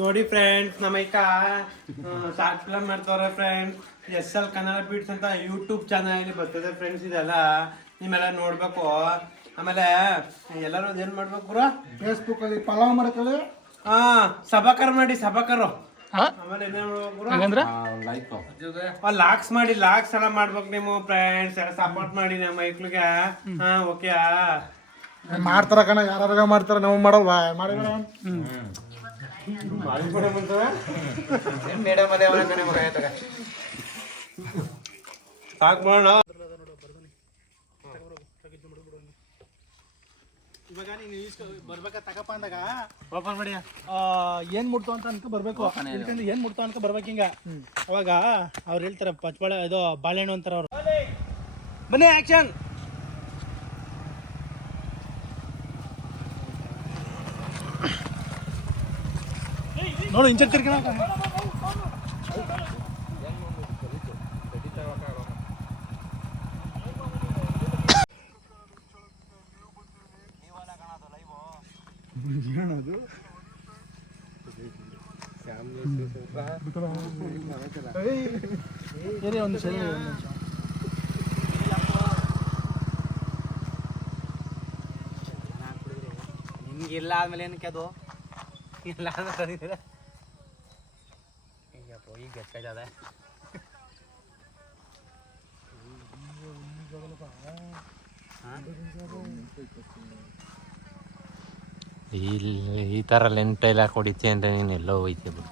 ನೋಡಿ ಫ್ರೆಂಡ್ಸ್ ನಮ್ಮೈಕ short film ಮಾಡ್ತವ್ರೆ ಫ್ರೆಂಡ್ಸ್. SL ಕನ್ನಡ ಬೀಟ್ಸ್ ಅಂತ ಯೂಟ್ಯೂಬ್ ಚಾನಲ್ ಬರ್ತದೆ ಫ್ರೆಂಡ್ಸ್. ಇದೆಲ್ಲ ನಿಮ್ಮೆಲ್ಲ ನೋಡ್ಬೇಕು. ಆಮೇಲೆ ಎಲ್ಲರೂ ಏನ್ ಮಾಡ್ಬೇಕು ಬ್ರೋ? ಫೇಸ್ಬುಕ್ ಅಲ್ಲಿ ಫಾಲೋ ಮಾಡ್ಕೊಳ್ಳಿ. ಸಬಕರ್ ಮಾಡಿ ಸಬಕರು. ಆಮೇಲೆ ಲಾಕ್ಸ್ ಮಾಡಿ ಲಾಕ್ಸ್ ಎಲ್ಲ ಮಾಡ್ಬೇಕು ನೀವು ಫ್ರೆಂಡ್ಸ್. ಎಲ್ಲ ಸಪೋರ್ಟ್ ಮಾಡಿ ನಮ್ಮ ಮೈಕ್ಳಿಗೆ. ಓಕೆ ಮಾಡ್ತಾರ ಕಣ, ಯಾರು ಮಾಡ್ತಾರ, ನಾವು ಮಾಡಲ್ವಾ? ಮಾಡಿ ಸಾಕು ಮಾಡೋಣ. ಇವಾಗ ನೀನು ಬರ್ಬೇಕ ತಗಪ್ಪ ಅಂದಾಗ ಓಪನ್ ಮಾಡಿ ಏನ್ ಮುಡ್ತು ಅಂತ ಅನ್ಕೊ ಬರ್ಬೇಕು. ಏನ್ ಮುಡ್ತು ಅನ್ಕೊ ಬರ್ಬೇಕು ಹಿಂಗ. ಅವಾಗ ಅವ್ರು ಹೇಳ್ತಾರೆ ಪಚ್ಚಬಾಳೆ ಇದು ಬಾಳೆಹಣ್ಣು ಅಂತಾರ ಅವ್ರು. ಬನ್ನಿ ಆಕ್ಷನ್. ನೋಡು ಇಂಚರ್ ತಿರ್ಗಿ ಒಂದು ಸರಿ ನಿಮ್ಗೆ ಇಲ್ಲ ಆದ್ಮೇಲೆ ಏನಕ್ಕೆ ಅದು ಇಲ್ಲ ಅಂದ್ರೆ ಈಗ ಹೆಚ್ಚಾಯ್ತದೆ. ಈ ಥರ ಲೆಂಟೆಲ್ಲ ಕೊಡಿತಿ ಅಂದರೆ ನೀನು ಎಲ್ಲೋ ಹೋಯ್ತಿ ಬಿಡು.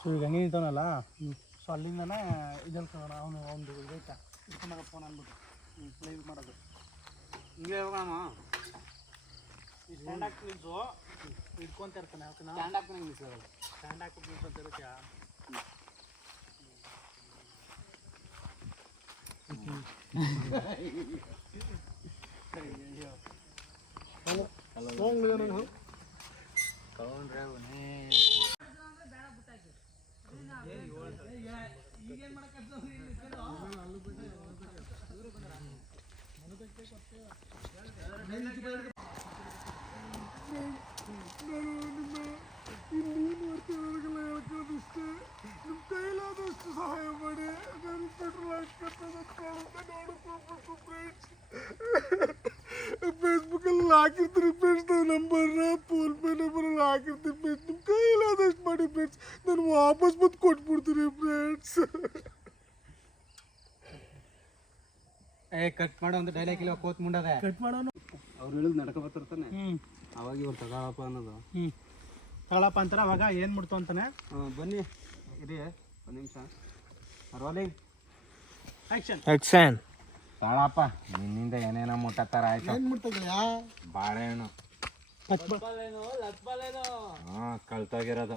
ಸೊ ಈಗ ಹಂಗೆ ನಿಂತವನಲ್ಲ, ಸೊ ಅಲ್ಲಿಂದನ ಇದಲ್ಕೋಣ. ಅವನು ಒಂದು ಇದೈತ ಇಟ್ಕೊಂಡಾಗ ಫೋನ್ ಅಂದ್ಬಿಟ್ಟು ಲೈವ್ ಮಾಡೋದು. ಹಿಂಗೆ ಹೋಗೋಣ. ಈ ಸ್ಟ್ಯಾಂಡ್ ಹಾಕಿ ನಿಲ್ಸು, ಇಟ್ಕೊಂತ ಇರ್ತಾನೆ. ಸ್ಟ್ಯಾಂಡ್ ಹಾಕ್ತಾನೆ ನಿಲ್ಸೋದು. ಸ್ಟ್ಯಾಂಡ್ ಹಾಕಿ ನಿಲ್ಸಂತ ಇರುತ್ತೆ. ಕೈಲಾದಷ್ಟು ಸಹಾಯ ಮಾಡಿ. ನಾನು ಪೆಟ್ರೋಲ್ ಫೇಸ್ಬುಕ್ಕಲ್ಲಿ ಹಾಕಿರ್ತೀರಿ ಫ್ರೆಂಡ್ಸ್, ನಾವು ನಂಬರ್ನ ಫೋನ್ ಪೇ ನಂಬರಲ್ಲಿ ಹಾಕಿರ್ತೀವಿ ಫ್ರೆಂಡ್ಸ್. ನಿಮ್ಮ ಕೈಲಾದಷ್ಟು ಮಾಡಿ ಫ್ರೆಂಡ್ಸ್, ನಾನು ವಾಪಸ್ ಬಂದು ಕೊಟ್ಬಿಡ್ತೀನಿ ಫ್ರೆಂಡ್ಸ್. ಕಟ್ ಮಾಡೋ ಒಂದು ಡೈಲಾಗ್ ಇಲ್ಲ, ಕೋತ್ ಮುಂಡದೆ ಕಟ್ ಮಾಡೋನು. ಅವ್ರು ಹೇಳಿದ್ ನಡ್ಕೊ ಬರ್ತಿರ್ತಾನೆ. ಅವಾಗ ಇವ್ರು ತಗೊಳಪ್ಪ ಅನ್ನೋದು. ತಗೊಳಪ್ಪ ಅಂತಾರೆ. ಅವಾಗ ಏನು ಮುಡ್ತು ಅಂತಾನೆ. ಬನ್ನಿ ಇರಿ ಒಂದು ನಿಮಿಷ. Rolling action. ತಾಳಪ್ಪ ನಿನ್ನಿಂದ ಏನೇನೋ ಮುಟ್ಟತ್ತಾರ. ಆಯ್ತು. ಏನು ಮುಡ್ತದೆಯಾ? ಬಾಳೆಹಣ್ಣು. ಹಾಂ ಕಳ್ತೋಗಿರೋದು.